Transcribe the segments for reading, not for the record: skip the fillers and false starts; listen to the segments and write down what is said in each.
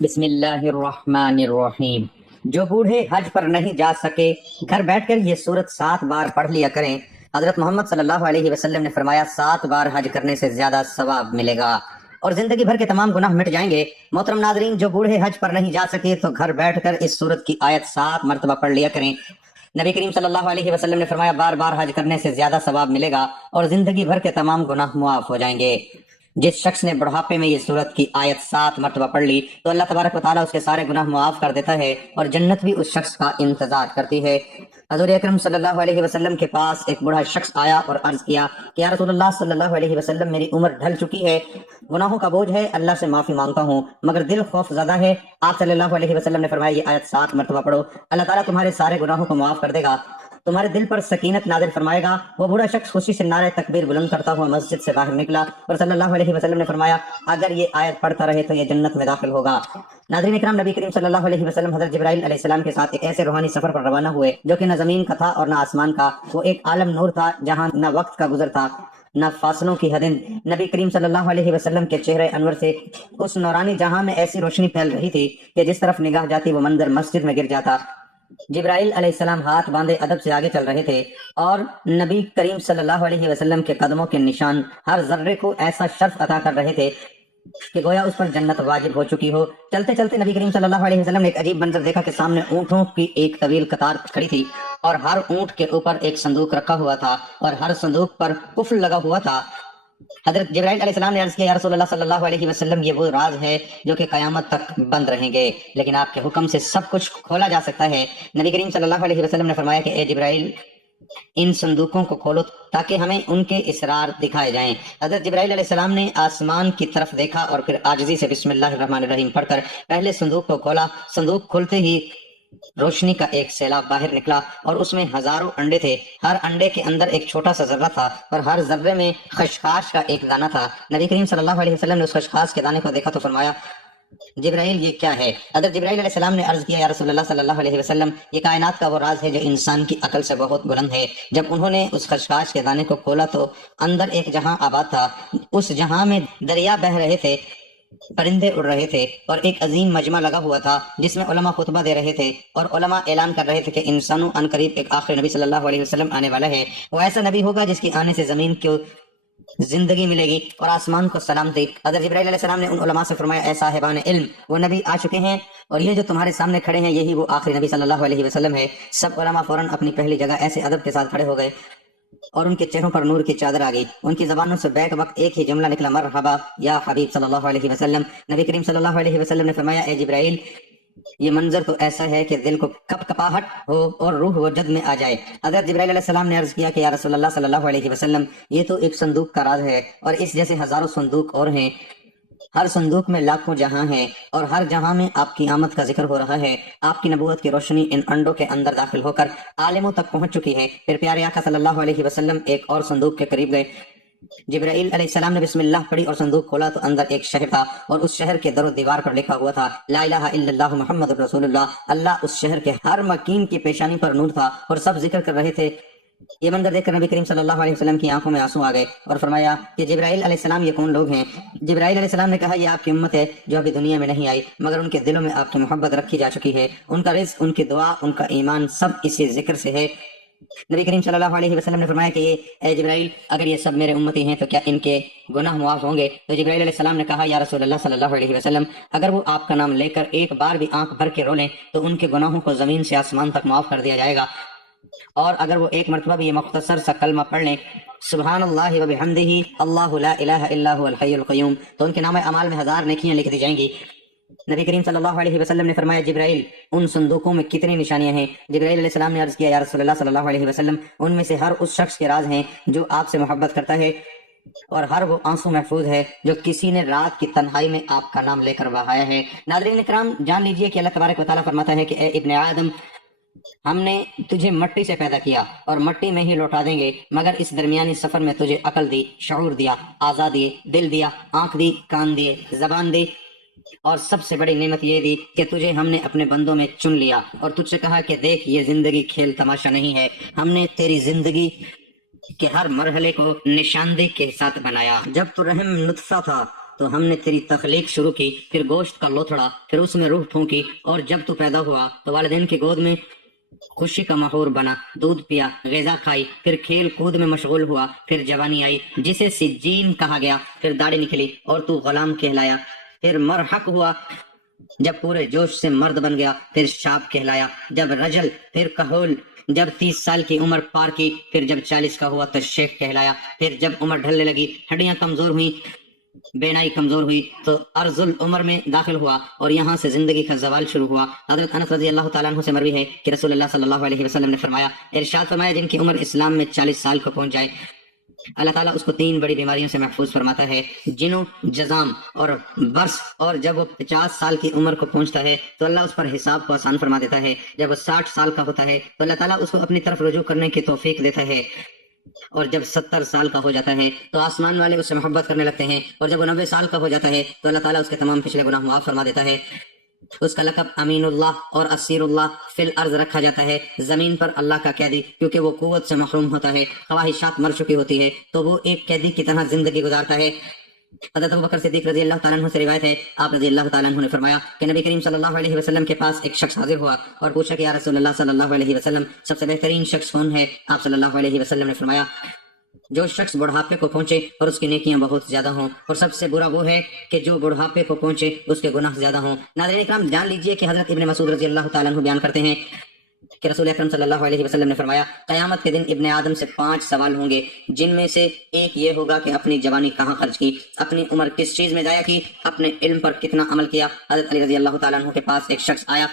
بسم اللہ الرحمن الرحیم۔ جو بوڑھے حج پر نہیں جا سکے گھر بیٹھ کر یہ سورت 7 بار پڑھ لیا کریں۔ حضرت محمد صلی اللہ علیہ وسلم نے فرمایا 7 بار حج کرنے سے زیادہ ثواب ملے گا اور زندگی بھر کے تمام گناہ مٹ جائیں گے۔ محترم ناظرین، جو بوڑھے حج پر نہیں جا سکے تو گھر بیٹھ کر اس سورت کی آیت 7 مرتبہ پڑھ لیا کریں۔ نبی کریم صلی اللہ علیہ وسلم نے فرمایا بار بار حج کرنے سے زیادہ ثواب ملے گا اور زندگی بھر کے تمام گناہ معاف ہو جائیں گے۔ جس شخص نے بڑھاپے میں یہ سورت کی آیت 7 مرتبہ پڑھ لی تو اللہ تبارک و تعالیٰ اس کے سارے گناہ معاف کر دیتا ہے اور جنت بھی اس شخص کا انتظار کرتی ہے۔ حضور اکرم صلی اللہ علیہ وسلم کے پاس ایک بوڑھا شخص آیا اور عرض کیا کہ یا رسول اللہ صلی اللہ علیہ وسلم، میری عمر ڈھل چکی ہے، گناہوں کا بوجھ ہے، اللہ سے معافی مانگتا ہوں مگر دل خوف زدہ ہے۔ آپ صلی اللہ علیہ وسلم نے فرمایا یہ آیت 7 مرتبہ پڑھو، اللہ تعالیٰ تمہارے سارے گناہوں کو معاف کر دے گا، تمہارے دل پر سکینت نازل فرمائے گا۔ وہ بوڑھا شخص خوشی سے نعرہ تکبیر بلند کرتا ہوا مسجد سے باہر نکلا اور صلی اللہ علیہ وسلم نے فرمایا اگر یہ آیت پڑھتا رہے تو یہ جنت میں داخل ہوگا۔ ناظرین اکرام، نبی کریم صلی اللہ علیہ وسلم حضرت جبرائیل علیہ السلام کے ساتھ ایک ایسے روحانی سفر پر روانہ ہوئے جو کہ نہ زمین کا تھا اور نہ آسمان کا۔ وہ ایک عالم نور تھا جہاں نہ وقت کا گزر تھا نہ فاصلوں کی حدیں۔ نبی کریم صلی اللہ علیہ وسلم کے چہرے انور سے اس نورانی جہاں میں ایسی روشنی پھیل رہی تھی کہ جس طرف نگاہ جاتی وہ منظر مسجد میں گر جاتا۔ جبرائیل علیہ السلام ہاتھ باندھے ادب سے آگے چل رہے تھے اور نبی کریم صلی اللہ علیہ وسلم کے قدموں کے نشان ہر ذرے کو ایسا شرف عطا کر رہے تھے کہ گویا اس پر جنت واجب ہو چکی ہو۔ چلتے چلتے نبی کریم صلی اللہ علیہ وسلم نے ایک عجیب منظر دیکھا کہ سامنے اونٹوں کی ایک طویل قطار کھڑی تھی اور ہر اونٹ کے اوپر ایک صندوق رکھا ہوا تھا اور ہر صندوق پر قفل لگا ہوا تھا۔ حضرت جبرائیل علیہ السلام نے عرض کیا یا رسول اللہ صلی اللہ علیہ وسلم، یہ وہ راز ہے جو کہ قیامت تک بند رہیں گے لیکن آپ کے حکم سے سب کچھ کھولا جا سکتا ہے۔ نبی کریم صلی اللہ علیہ وسلم نے فرمایا کہ اے جبرائیل، ان صندوقوں کو کھولو تاکہ ہمیں ان کے اسرار دکھائے جائیں۔ حضرت جبرائیل علیہ السلام نے آسمان کی طرف دیکھا اور پھر عاجزی سے بسم اللہ الرحمن الرحیم پڑھ کر پہلے صندوق کو کھولا۔ صندوق کھلتے ہی روشنی کا ایک سیلاب باہر نکلا اور اس میں ہزاروں انڈے تھے۔ ہر انڈے کے اندر ایک چھوٹا سا ذرہ تھا اور ہر ذرے میں خشخاش کا ایک دانہ تھا۔ نبی کریم صلی اللہ علیہ وسلم نے اس خشخاش کے دانے کو دیکھا تو فرمایا جبرائیل یہ کیا ہے؟ حضرت جبرائیل علیہ السلام نے عرض کیا یا رسول اللہ صلی اللہ علیہ وسلم، یہ کائنات کا وہ راز ہے جو انسان کی عقل سے بہت بلند ہے۔ جب انہوں نے اس خشخاش کے دانے کو کھولا تو اندر ایک جہاں آباد تھا، اس جہاں میں دریا بہہ رہے تھے، پرندے اڑ رہے تھے اور ایک عظیم مجمع لگا ہوا تھا جس میں علماء خطبہ دے رہے تھے اور علماء اعلان کر رہے تھے کہ انسانوں ان قریب ایک آخری نبی صلی اللہ علیہ وسلم آنے والا ہے۔ وہ ایسا نبی ہوگا جس کے آنے سے زمین کو زندگی ملے گی اور آسمان کو سلامتی۔ حضرت جبرائیل علیہ السلام نے ان علماء سے فرمایا اے صاحبان علم، وہ نبی آ چکے ہیں اور یہ جو تمہارے سامنے کھڑے ہیں یہی وہ آخری نبی صلی اللہ علیہ وسلم ہے۔ سب علماء فوراً اپنی پہلی جگہ ایسے ادب کے ساتھ کھڑے ہو گئے اور ان کے چہروں پر نور کی چادر آ گئی۔ ان کی زبانوں سے بیک وقت ایک ہی جملہ نکلا، مرحبا یا حبیب صلی اللہ علیہ وسلم۔ نبی کریم صلی اللہ علیہ وسلم نے فرمایا اے جبرائیل، یہ منظر تو ایسا ہے کہ دل کو کپ کپاہٹ ہو اور روح وجد میں آ جائے۔ حضرت جبرائیل علیہ السلام نے عرض کیا کہ یا رسول اللہ صلی اللہ علیہ وسلم، یہ تو ایک صندوق کا راز ہے اور اس جیسے ہزاروں صندوق اور ہیں، ہر صندوق میں لاکھوں جہاں ہیں اور ہر جہاں میں آپ کی آمد کا ذکر ہو رہا ہے۔ آپ کی نبوت کی روشنی ان انڈوں کے اندر داخل ہو کر عالموں تک پہنچ چکی ہے۔ پھر پیارے آقا صلی اللہ علیہ وسلم ایک اور صندوق کے قریب گئے۔ جبرائیل علیہ السلام نے بسم اللہ پڑھی اور صندوق کھولا تو اندر ایک شہر تھا اور اس شہر کے در و دیوار پر لکھا ہوا تھا لا الہ الا اللہ محمد رسول اللہ۔ اللہ اس شہر کے ہر مکین کی پیشانی پر نور تھا اور سب ذکر کر رہے تھے۔ یہ منظر دیکھ کر نبی کریم صلی اللہ علیہ وسلم کی آنکھوں میں آنسو آ گئے اور فرمایا کہ جبرائیل علیہ السلام یہ کون لوگ ہیں؟ جبرائیل علیہ السلام نے کہا یہ آپ کی امت ہے جو ابھی دنیا میں نہیں آئی مگر ان کے دلوں میں آپ کی محبت رکھی جا چکی ہے۔ ان کا رزق، ان کی دعا، ان کا ایمان سب اسی ذکر سے ہے۔ نبی کریم صلی اللہ علیہ وسلم نے فرمایا کہ اے جبرائیل، اگر یہ سب میرے امتی ہیں تو کیا ان کے گناہ معاف ہوں گے؟ تو جبرائیل علیہ السلام نے کہا یا رسول اللہ صلی اللہ علیہ وسلم، اگر وہ آپ کا نام لے کر ایک بار بھی آنکھ بھر کے رو لیں تو ان کے گناہوں کو زمین سے آسمان تک معاف کر دیا جائے گا، اور اگر وہ ایک مرتبہ بھی یہ مختصر سا کلمہ پڑھ لیں سبحان اللہ و بحمدہ اللہ لا الہ الا هو الحی القیوم، تو ان کے نام اعمال میں 1000 نیکیاں لکھ دی جائیں گی۔ نبی کریم صلی اللہ علیہ وسلم نے فرمایا جبرائیل، ان صندوقوں میں کتنی نشانیاں ہیں؟ جبرائیل علیہ السلام نے عرض کیا یا رسول اللہ صلی اللہ علیہ وسلم، ان میں سے ہر اس شخص کے راز ہیں جو آپ سے محبت کرتا ہے اور ہر وہ آنسو محفوظ ہے جو کسی نے رات کی تنہائی میں آپ کا نام لے کر بہایا ہے۔ ناظرین اکرام، جان لیجئے کہ اللہ تبارک و تعالیٰ فرماتا ہے کہ اے ابن آدم، ہم نے تجھے مٹی سے پیدا کیا اور مٹی میں ہی لوٹا دیں گے، مگر اس درمیانی سفر میں تجھے عقل دی، شعور دیا، آزاد دیے، دل دیا، آنکھ دی، کان دیے، زبان دی، اور سب سے بڑی نعمت یہ دی کہ تجھے ہم نے اپنے بندوں میں چن لیا اور تجھ سے کہا کہ دیکھ یہ زندگی کھیل تماشا نہیں ہے، ہم نے تیری زندگی کے ہر مرحلے کو نشاندہی کے ساتھ بنایا۔ جب تو رحم نطفہ تھا تو ہم نے تیری تخلیق شروع کی، پھر گوشت کا لوتھڑا، پھر اس میں روح پھونکی، اور جب تو پیدا ہوا تو والدین کی گود میں خوشی کا محور بنا، دودھ پیا، غذا کھائی، پھر کھیل کود میں مشغول ہوا، پھر جوانی آئی جسے سجین کہا گیا، پھر داڑھی نکلی اور تو غلام کہلایا، پھر مرحق ہوا جب پورے جوش سے مرد بن گیا، پھر شاب کہلایا، جب رجل، پھر کہول، جب 30 سال کی عمر پار کی، پھر جب 40 کا ہوا تو شیخ کہلایا، پھر جب عمر ڈھلنے لگی، ہڈیاں کمزور ہوئی، بینائی کمزور ہوئی تو ارض العمر میں داخل ہوا اور یہاں سے زندگی کا زوال شروع ہوا۔ حضرت انس رضی اللہ تعالیٰ عنہ سے مروی ہے کہ رسول اللہ صلی اللہ علیہ وسلم نے فرمایا، ارشاد فرمایا، جن کی عمر اسلام میں 40 سال کو پہنچ جائے اللہ تعالیٰ اس کو 3 بڑی بیماریوں سے محفوظ فرماتا ہے، جنوں، جزام اور برس، اور جب وہ 50 سال کی عمر کو پہنچتا ہے تو اللہ اس پر حساب کو آسان فرما دیتا ہے، جب وہ 60 سال کا ہوتا ہے تو اللہ تعالیٰ اس کو اپنی طرف رجوع کرنے کی توفیق دیتا ہے، اور جب 70 سال کا ہو جاتا ہے تو آسمان والے اس سے محبت کرنے لگتے ہیں، اور جب وہ 90 سال کا ہو جاتا ہے تو اللہ تعالیٰ اس کے تمام پچھلے گناہ معاف فرما دیتا ہے۔ اس کا لقب امین اللہ اور اسیر اللہ فی الارض رکھا جاتا ہے، زمین پر اللہ کا قیدی، کیونکہ وہ قوت سے محروم ہوتا ہے، خواہشات مر چکی ہوتی ہے تو وہ ایک قیدی کی طرح زندگی گزارتا ہے۔ حضرت ابوبکر صدیق رضی اللہ تعالیٰ عنہ سے روایت ہے، آپ رضی اللہ تعالیٰ عنہ نے فرمایا کہ نبی کریم صلی اللہ علیہ وسلم کے پاس ایک شخص حاضر ہوا اور پوچھا کہ یا رسول اللہ صلی اللہ علیہ وسلم، سب سے بہترین شخص کون ہے؟ آپ صلی اللہ علیہ وسلم نے فرمایا، جو شخص بڑھاپے کو پہنچے اور اس کی نیکیاں بہت زیادہ ہوں، اور سب سے برا وہ ہے کہ جو بڑھاپے کو پہنچے اس کے گناہ زیادہ ہوں۔ ناظرین اکرام، جان لیجئے کہ حضرت ابن مسعود رضی اللہ تعالیٰ عنہ بیان کرتے ہیں کہ رسول اکرم صلی اللہ علیہ وسلم نے فرمایا، قیامت کے دن ابن آدم سے 5 سوال ہوں گے، جن میں سے ایک یہ ہوگا کہ اپنی جوانی کہاں خرچ کی، اپنی عمر کس چیز میں ضائع کی، اپنے علم پر کتنا عمل کیا۔ حضرت علی رضی اللہ تعالیٰ عنہ کے پاس ایک شخص آیا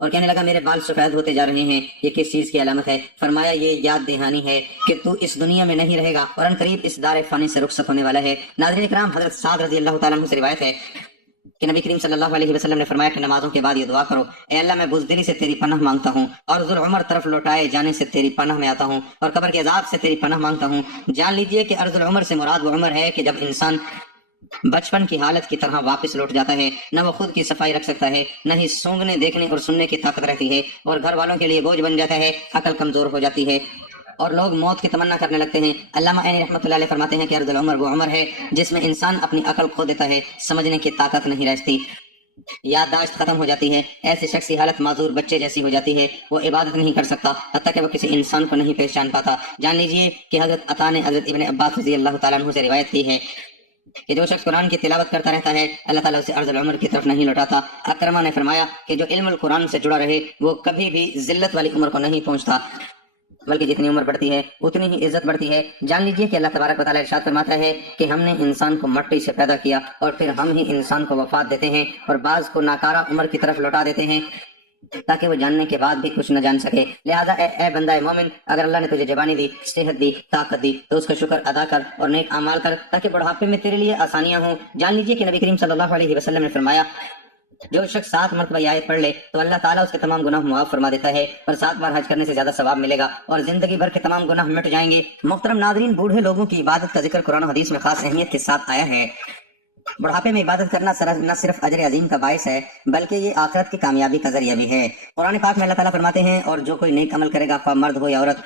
اور کہنے لگا، میرے بال سفید ہوتے جا رہے ہیں، یہ کس چیز کی علامت ہے؟ فرمایا، یہ یاد دہانی ہے کہ تو اس دنیا میں نہیں رہے گا اور ان قریب اس دار فانی سے رخصت ہونے والا ہے۔ ناظرین اکرام، حضرت سعد رضی اللہ تعالیٰ عنہ سے روایت ہے کہ نبی کریم صلی اللہ علیہ وسلم نے فرمایا کہ نمازوں کے بعد یہ دعا کرو، اے اللہ میں بزدلی سے تیری پناہ مانگتا ہوں، اور ذوالعمر طرف لوٹائے جانے سے تیری پناہ میں آتا ہوں، اور قبر کے عذاب سے تیری پناہ مانگتا ہوں۔ جان لیجئے کہ ارض العمر سے مراد وہ عمر ہے کہ جب انسان بچپن کی حالت کی طرح واپس لوٹ جاتا ہے، نہ وہ خود کی صفائی رکھ سکتا ہے، نہ ہی سونگنے، دیکھنے اور سننے کی طاقت رہتی ہے، اور گھر والوں کے لیے بوجھ بن جاتا ہے، عقل کمزور ہو جاتی ہے اور لوگ موت کی تمنا کرنے لگتے ہیں۔ علامہ عینی رحمۃ اللہ علیہ فرماتے ہیں کہ ارض العمر وہ عمر ہے جس میں انسان اپنی عقل کھو دیتا ہے، سمجھنے کی طاقت نہیں رہتی، یادداشت ختم ہو جاتی ہے، ایسی شخص کی حالت معذور بچے جیسی ہو جاتی ہے، وہ عبادت نہیں کر سکتا، حتیٰ کہ وہ کسی انسان کو نہیں پہچان پاتا۔ جان لیجئے کہ حضرت عطا نے حضرت ابن عباس رضی اللہ تعالیٰ عنہ سے روایت کی ہے کہ جو شخص قرآن کی تلاوت کرتا رہتا ہے اللہ تعالیٰ اسے ارض العمر کی طرف نہیں لوٹاتا۔ اکرمہ نے فرمایا کہ جو علم القرآن سے جڑا رہے وہ کبھی بھی ذلت والی عمر کو نہیں پہنچتا، بلکہ جتنی عمر بڑھتی ہے اتنی ہی عزت بڑھتی ہے۔ جان لیجئے کہ اللہ تبارک و تعالیٰ ارشاد فرماتا ہے کہ ہم نے انسان کو مٹی سے پیدا کیا اور پھر ہم ہی انسان کو وفات دیتے ہیں اور بعض کو ناکارہ عمر کی طرف لوٹا دیتے ہیں تاکہ وہ جاننے کے بعد بھی کچھ نہ جان سکے۔ لہذا اے بندہ مومن، اگر اللہ نے تجھے جوانی دی، صحت دی، طاقت دی تو اس کا شکر ادا کر اور نیک اعمال کر تاکہ بڑھاپے میں تیرے لیے آسانیاں ہوں۔ جان لیجئے کہ نبی کریم صلی اللہ علیہ وسلم نے فرمایا، جو شخص 7 مرتبہ یہ آیت پڑھ لے تو اللہ تعالیٰ اس کے تمام گناہ معاف فرما دیتا ہے، اور 7 بار حج کرنے سے زیادہ ثواب ملے گا اور زندگی بھر کے تمام گناہ مٹ جائیں گے۔ محترم ناظرین، بوڑھے لوگوں کی عبادت کا ذکر قرآن و حدیث میں خاص اہمیت کے ساتھ آیا ہے۔ بڑھاپے میں عبادت کرنا نہ صرف اجر عظیم کا باعث ہے بلکہ یہ آخرت کی کامیابی کا ذریعہ بھی ہے۔ قرآن پاک میں اللہ تعالیٰ فرماتے ہیں، اور جو کوئی نیک عمل کرے گا، خواہ مرد ہو یا عورت،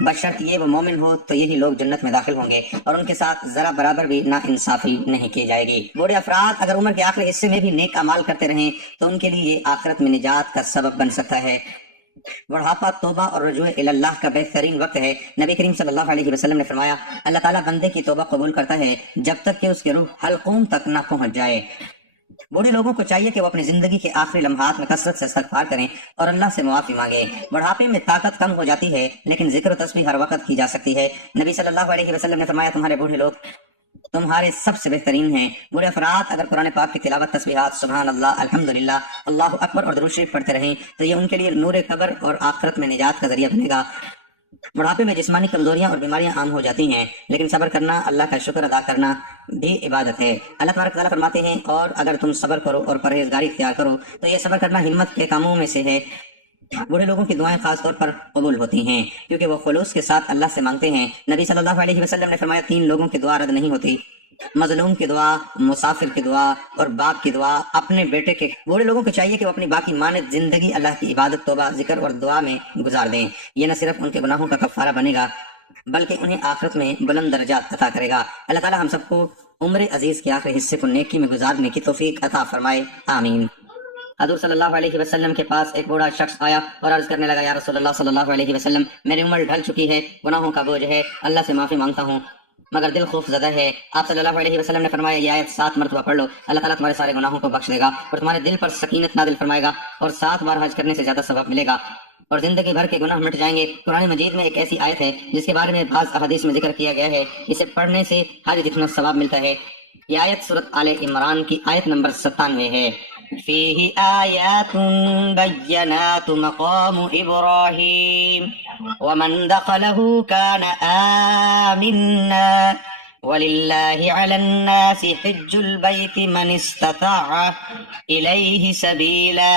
بشرط یہ وہ مومن ہو، تو یہی لوگ جنت میں داخل ہوں گے اور ان کے ساتھ ذرا برابر بھی نا انصافی نہیں کی جائے گی۔ بوڑھے افراد اگر عمر کے آخری حصے میں بھی نیک اعمال کرتے رہیں تو ان کے لیے یہ آخرت میں نجات کا سبب بن سکتا ہے۔ بڑھاپا توبہ اور رجوع الی اللہ کا بہترین وقت ہے۔ نبی کریم صلی اللہ علیہ وسلم نے فرمایا، اللہ تعالیٰ بندے کی توبہ قبول کرتا ہے جب تک کہ اس کی روح حلقوم تک نہ پہنچ جائے۔ بوڑھے لوگوں کو چاہیے کہ وہ اپنی زندگی کے آخری لمحات میں کثرت سے استغفار کریں اور اللہ سے معافی مانگیں۔ بڑھاپے میں طاقت کم ہو جاتی ہے لیکن ذکر و تسبیح ہر وقت کی جا سکتی ہے۔ نبی صلی اللہ علیہ وسلم نے فرمایا، تمہارے بوڑھے لوگ تمہارے سب سے بہترین ہیں۔ بوڑھے افراد اگر قرآن پاک کی تلاوت، تسبیحات، سبحان اللہ، الحمدللہ، اللہ اکبر اور درود شریف پڑھتے رہیں تو یہ ان کے لیے نور قبر اور آخرت میں نجات کا ذریعہ بنے گا۔ بڑھاپے میں جسمانی کمزوریاں اور بیماریاں عام ہو جاتی ہیں لیکن صبر کرنا، اللہ کا شکر ادا کرنا بھی عبادت ہے۔ اللہ تبارک تعالیٰ فرماتے ہیں، اور اگر تم صبر کرو اور پرہیزگاری اختیار کرو تو یہ صبر کرنا ہمت کے کاموں میں سے ہے۔ بوڑھے لوگوں کی دعائیں خاص طور پر قبول ہوتی ہیں کیونکہ وہ خلوص کے ساتھ اللہ سے مانگتے ہیں۔ نبی صلی اللہ علیہ وسلم نے فرمایا، 3 لوگوں کی دعا رد نہیں ہوتی، مظلوم کی دعا، مسافر کی دعا اور باپ کی دعا، اپنے بیٹے کے۔ بوڑھے لوگوں کو چاہیے کہ وہ اپنی باقی ماند زندگی اللہ کی عبادت، توبہ، ذکر اور دعا میں گزار دیں۔ یہ نہ صرف ان کے گناہوں کا کفارہ بنے گا بلکہ انہیں آخرت میں بلند درجات عطا کرے گا۔ اللہ تعالی ہم سب کو عمر عزیز کے آخری حصے کو نیکی میں گزارنے کی توفیق عطا فرمائے، آمین۔ حضور صلی اللہ علیہ وسلم کے پاس ایک بوڑھا شخص آیا اور عرض کرنے لگا، یا رسول اللہ صلی اللہ علیہ وسلم، میری عمر ڈھل چکی ہے، گناہوں کا بوجھ ہے، اللہ سے معافی مانگتا ہوں مگر دل خوف زدہ ہے۔ آپ صلی اللہ علیہ وسلم نے فرمایا، یہ آیت 7 مرتبہ پڑھ لو، اللہ تعالیٰ تمہارے سارے گناہوں کو بخش دے گا اور تمہارے دل پر سکینت نازل فرمائے گا اور 7 بار حج کرنے سے زیادہ ثواب ملے گا اور زندگی بھر کے گناہ مٹ جائیں گے۔ قرآن مجید میں ایک ایسی آیت ہے جس کے بارے میں بعض احادیث میں ذکر کیا گیا ہے، اسے پڑھنے سے حج جتنا ثواب ملتا ہے۔ یہ آیت سورۃ آل عمران کی آیت نمبر 97 ہے۔ فیہ آیات بینات مقام ابراہیم ومن دخلہ کان آمنا وَلِلَّهِ عَلَى النَّاسِ حِجُّ الْبَيْتِ مَنِ اسْتَطَاعَ إِلَيْهِ سَبِيلًا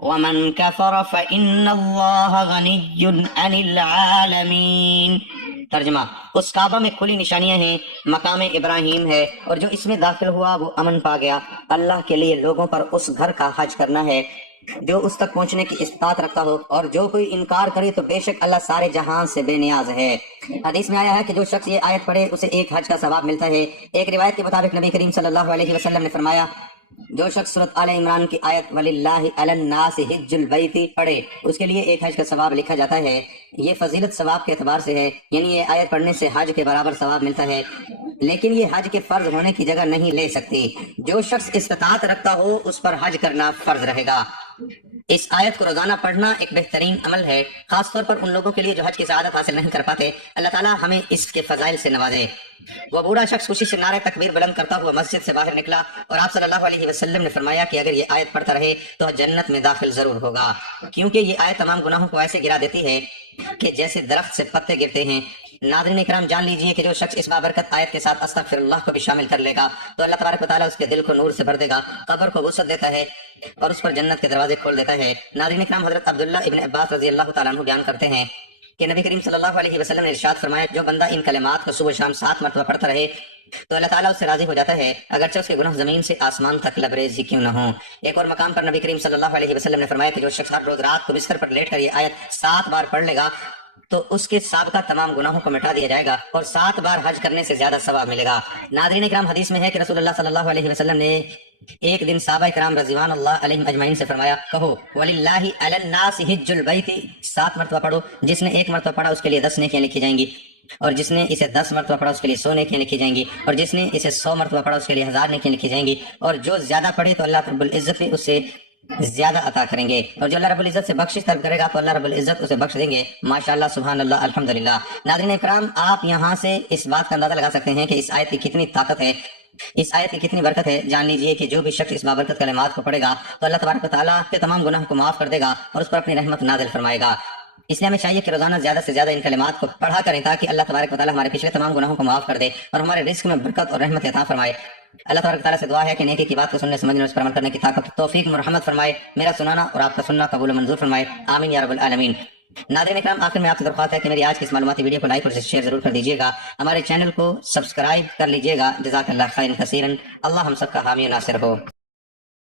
وَمَنْ كَفَرَ فَإِنَّ اللَّهَ غَنِيٌّ عَنِ الْعَالَمِينَ۔ ترجمہ، اس کعبہ میں کھلی نشانیاں ہیں، مقام ابراہیم ہے، اور جو اس میں داخل ہوا وہ امن پا گیا۔ اللہ کے لیے لوگوں پر اس گھر کا حج کرنا ہے جو اس تک پہنچنے کی استطاعت رکھتا ہو، اور جو کوئی انکار کرے تو بے شک اللہ سارے جہان سے بے نیاز ہے۔ حدیث میں آیا ہے کہ جو شخص یہ آیت پڑھے اسے ایک حج کا ثواب ملتا ہے۔ ایک روایت کے مطابق نبی کریم صلی اللہ علیہ وسلم نے فرمایا، جو شخص سورۃ آل عمران کی آیت وَلِلَّهِ عَلَى النَّاسِ حِجُّ الْبَيْتِ پڑھے اس کے لیے ایک حج کا ثواب لکھا جاتا ہے۔ یہ فضیلت ثواب کے اعتبار سے ہے، یعنی یہ آیت پڑھنے سے حج کے برابر ثواب ملتا ہے، لیکن یہ حج کے فرض ہونے کی جگہ نہیں لے سکتی۔ جو شخص استطاعت رکھتا ہو اس پر حج کرنا فرض رہے گا۔ اس آیت کو روزانہ پڑھنا ایک بہترین عمل ہے، خاص طور پر ان لوگوں کے لیے جو حج کی سعادت حاصل نہیں کر پاتے۔ اللہ تعالیٰ ہمیں اس کے فضائل سے نوازے۔ وہ بوڑھا شخص خوشی سے نعرہ تکبیر بلند کرتا ہوا مسجد سے باہر نکلا اور آپ صلی اللہ علیہ وسلم نے فرمایا کہ اگر یہ آیت پڑھتا رہے تو جنت میں داخل ضرور ہوگا، کیونکہ یہ آیت تمام گناہوں کو ایسے گرا دیتی ہے کہ جیسے درخت سے پتے گرتے ہیں۔ ناظرین اکرام، جان لیجئے کہ جو شخص اس بابرکت آیت کے ساتھ استغفر اللہ کو بھی شامل کر لے گا تو اللہ تبارک و تعالیٰ اس کے دل کو نور سے بھر دے گا، قبر کو وسعت دیتا ہے اور اس پر جنت کے دروازے کھول دیتا ہے۔ ناظرین اکرام، حضرت عبداللہ ابن عباس رضی اللہ تعالیٰ عنہ بیان کرتے ہیں کہ نبی کریم صلی اللہ علیہ وسلم نے ارشاد فرمایا، جو بندہ ان کلمات کو صبح شام 7 مرتبہ پڑھتا رہے تو اللہ تعالیٰ اس سے راضی ہو جاتا ہے، اگرچہ اس کے گناہ زمین سے آسمان تک لبریز ہی کیوں نہ ہوں۔ ایک اور مقام پر نبی کریم صلی اللہ علیہ وسلم نے فرمایا کہ جو شخص ہر روز رات کو بستر پر لیٹ کر یہ آیت 7 بار پڑھ لے گا تو اس کے سابقہ تمام گناہوں کو مٹا دیا جائے گا اور 7 بار حج کرنے سے زیادہ ثواب ملے گا۔ ناظرین اکرام، حدیث میں ہے کہ رسول اللہ صلی اللہ علیہ وسلم نے ایک دن صحابہ کرام رضوان اللہ علیہم اجمعین سے فرمایا، کہو وَلِلَّهِ عَلَى النَّاسِ حِجُّ الْبَيْتِ 7 مرتبہ پڑھو، جس نے 1 مرتبہ پڑھا اس کے لیے 10 نیکیاں لکھی جائیں گی، اور جس نے اسے 10 مرتبہ پڑھا اس کے لیے 100 نیکیاں لکھی جائیں گی، اور جس نے اسے 100 مرتبہ پڑھا اس کے لیے 1000 نیکیاں لکھی جائیں گی، اور جو زیادہ پڑھے تو اللہ رب العزت بھی اس سے زیادہ عطا کریں گے، اور جو اللہ رب العزت سے بخشش طلب کرے گا تو اللہ رب العزت اسے بخش دیں گے۔ ماشاءاللہ، سبحان اللہ، الحمدللہ۔ ناظرین اکرام، آپ یہاں سے اس بات کا اندازہ لگا سکتے ہیں کہ اس آیت کی کتنی طاقت ہے، اس آیت کی کتنی برکت ہے۔ جان لیجئے کہ جو بھی شخص اس بابرکت کلمات کو پڑھے گا تو اللہ تبارک و تعالیٰ کے تمام گناہ کو معاف کر دے گا اور اس پر اپنی رحمت نازل فرمائے گا۔ اس لیے ہمیں چاہیے کہ روزانہ زیادہ سے زیادہ ان کلمات کو پڑھا کریں تاکہ اللہ تبارک و تعالیٰ ہمارے پچھلے تمام گناہوں کو معاف کر دے اور ہمارے رزق میں برکت اور رحمت عطا فرمائے۔ اللہ تبارک و تعالیٰ سے دعا ہے کہ نیکی کی بات کو سننے، سمجھنے اور اس پر عمل کرنے کی طاقت، توفیق، مرحمت فرمائے۔ میرا سنانا اور آپ کا سننا قبول و منظور فرمائے، آمین یا رب العالمین۔ ناظرین اکرام، آخر میں آپ سے درخواست ہے کہ میری آج کی اس معلوماتی ویڈیو کو لائک اور شیئر ضرور کر دیجیے گا، ہمارے چینل کو سبسکرائب کر لیجیے گا۔ جزاک اللہ خیر کثیرا، اللہ ہم سب کا حامی و ناصر ہو۔